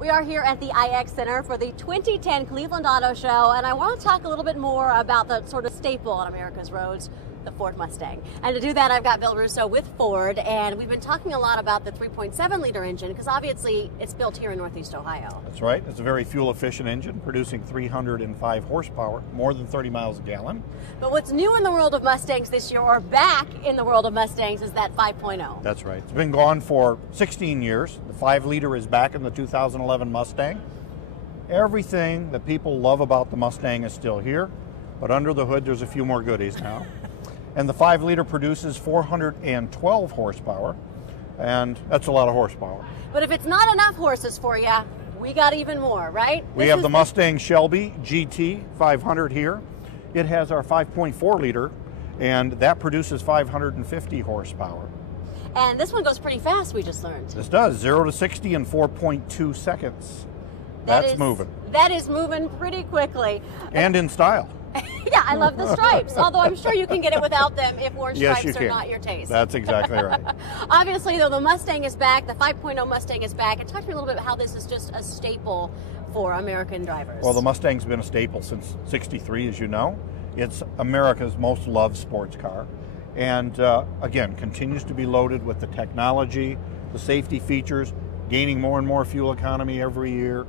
We are here at the IX Center for the 2010 Cleveland Auto Show, and I want to talk a little bit more about the sort of staple on America's roads, the Ford Mustang. And to do that, I've got Bill Russo with Ford, and we've been talking a lot about the 3.7-liter engine because obviously it's built here in Northeast Ohio. That's right. It's a very fuel-efficient engine, producing 305 horsepower, more than 30 miles a gallon. But what's new in the world of Mustangs this year, or back in the world of Mustangs, is that 5.0. That's right. It's been gone for 16 years. The 5-liter is back in the 2011 Mustang. Everything that people love about the Mustang is still here, but under the hood there's a few more goodies now. And the 5-liter produces 412 horsepower, and that's a lot of horsepower. But if it's not enough horses for you, we got even more, right? We have the Mustang Shelby GT 500 here. It has our 5.4-liter, and that produces 550 horsepower. And this one goes pretty fast, we just learned. This does, 0 to 60 in 4.2 seconds. That's moving. That is moving pretty quickly. And in style. Yeah, I love the stripes, although I'm sure you can get it without them if orange stripes are not your taste. That's exactly right. Obviously, though, the Mustang is back, the 5.0 Mustang is back, and talk to me a little bit about how this is just a staple for American drivers. Well, the Mustang's been a staple since '63, as you know. It's America's most loved sports car, and again, continues to be loaded with the technology, the safety features, gaining more and more fuel economy every year,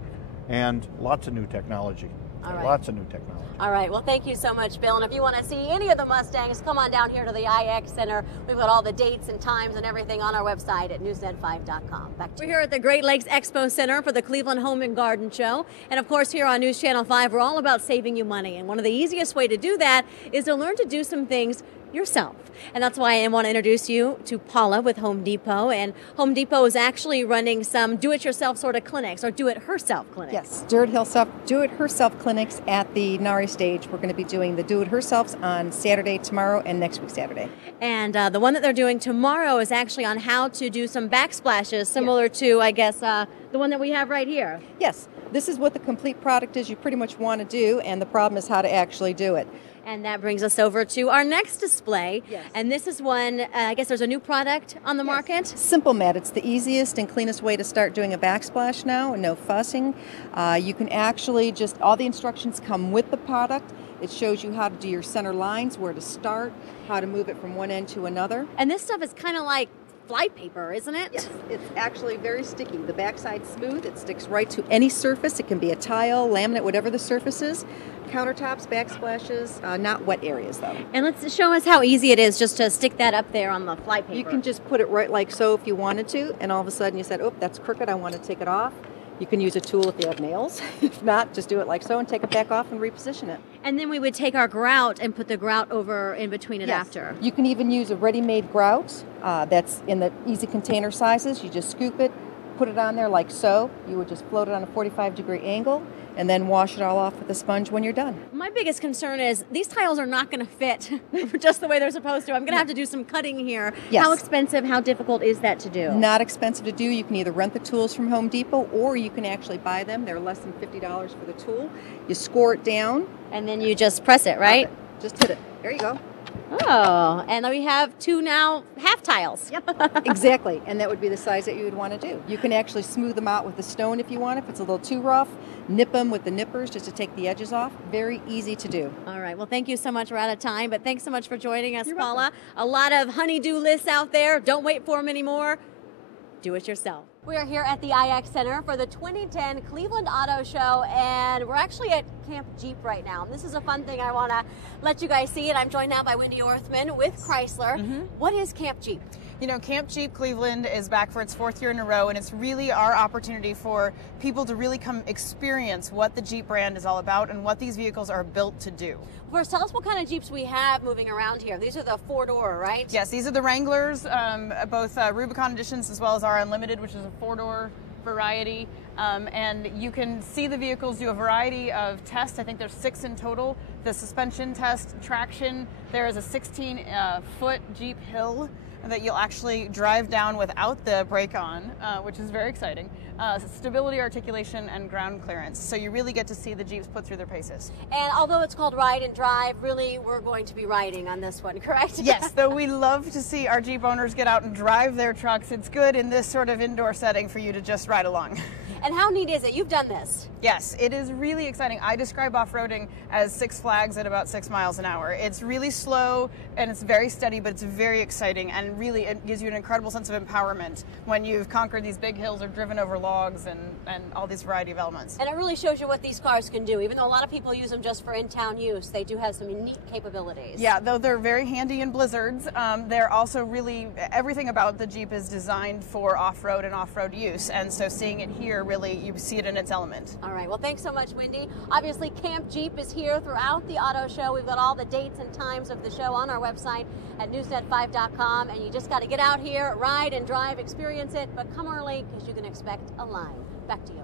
and lots of new technology. All right. Lots of new technology. All right. Well, thank you so much, Bill. And if you want to see any of the Mustangs, come on down here to the IX Center. We've got all the dates and times and everything on our website at newsnet5.com. Back to you. We're here at the Great Lakes Expo Center for the Cleveland Home and Garden Show. And of course, here on News Channel 5, we're all about saving you money. And one of the easiest way to do that is to learn to do some things yourself. And that's why I want to introduce you to Paula with Home Depot. And Home Depot is actually running some do-it-yourself sort of clinics, or do-it-herself clinics. Yes, do-it-herself clinics at the NARI stage. We're going to be doing the do-it-herselfs on Saturday, tomorrow, and next week Saturday. And the one that they're doing tomorrow is actually on how to do some backsplashes, similar to, I guess, the one that we have right here. Yes, this is what the complete product is you pretty much want to do, and the problem is how to actually do it. And that brings us over to our next display. Yes. And this is one, I guess there's a new product on the market. Simple Mat. It's the easiest and cleanest way to start doing a backsplash now, no fussing. You can actually just, all the instructions come with the product. It shows you how to do your center lines, where to start, how to move it from one end to another. And this stuff is kind of like fly paper, isn't it? Yes, it's actually very sticky. The backside's smooth. It sticks right to any surface. It can be a tile, laminate, whatever the surface is. Countertops, backsplashes, not wet areas though. And let's show us how easy it is just to stick that up there on the fly paper. You can just put it right like so if you wanted to, and all of a sudden you said, oh, that's crooked, I want to take it off. You can use a tool if you have nails. If not, just do it like so and take it back off and reposition it. And then we would take our grout and put the grout over in between it after. You can even use a ready-made grout that's in the easy container sizes. You just scoop it, put it on there like so. You would just float it on a 45-degree angle and then wash it all off with a sponge when you're done. My biggest concern is these tiles are not going to fit just the way they're supposed to. I'm going to have to do some cutting here. Yes. How expensive, how difficult is that to do? Not expensive to do. You can either rent the tools from Home Depot or you can actually buy them. They're less than $50 for the tool. You score it down. And then you just press it, right? Just hit it. There you go. Oh, and we have two now half tiles. Yep, exactly. And that would be the size that you would want to do. You can actually smooth them out with a stone if you want. If it's a little too rough, nip them with the nippers just to take the edges off. Very easy to do. All right. Well, thank you so much. We're out of time, but thanks so much for joining us, You're Paula. Welcome. A lot of honey-do lists out there. Don't wait for them anymore. Do it yourself. We are here at the IX Center for the 2010 Cleveland Auto Show, and we're actually at Camp Jeep right now. This is a fun thing I want to let you guys see, and I'm joined now by Wendy Orthman with Chrysler. What is Camp Jeep? You know, Camp Jeep Cleveland is back for its 4th year in a row, and it's really our opportunity for people to really come experience what the Jeep brand is all about and what these vehicles are built to do. First, tell us what kind of Jeeps we have moving around here. These are the 4-door, right? Yes, these are the Wranglers, both Rubicon Editions as well as our Unlimited, which is a 4-door variety. And you can see the vehicles do a variety of tests. I think there's 6 in total. The suspension test, traction. There is a 16-foot Jeep Hill that you'll actually drive down without the brake on, which is very exciting. Stability, articulation, and ground clearance. So you really get to see the Jeeps put through their paces. And although it's called Ride and Drive, really we're going to be riding on this one, correct? Yes, though we love to see our Jeep owners get out and drive their trucks. It's good in this sort of indoor setting for you to just ride along. And how neat is it? You've done this. Yes, it is really exciting. I describe off-roading as Six Flags at about 6 miles an hour. It's really slow and it's very steady, but it's very exciting, and really it gives you an incredible sense of empowerment when you've conquered these big hills or driven over logs and all these variety of elements. And it really shows you what these cars can do. Even though a lot of people use them just for in-town use, they do have some neat capabilities. Yeah, though they're very handy in blizzards, they're also really, everything about the Jeep is designed for off-road and off-road use, and so seeing it here, really, you see it in its element. All right, well, thanks so much, Wendy. Obviously, Camp Jeep is here throughout the auto show. We've got all the dates and times of the show on our website at newsnet5.com, and you just got to get out here, ride and drive, experience it, but come early because you can expect a line. Back to you.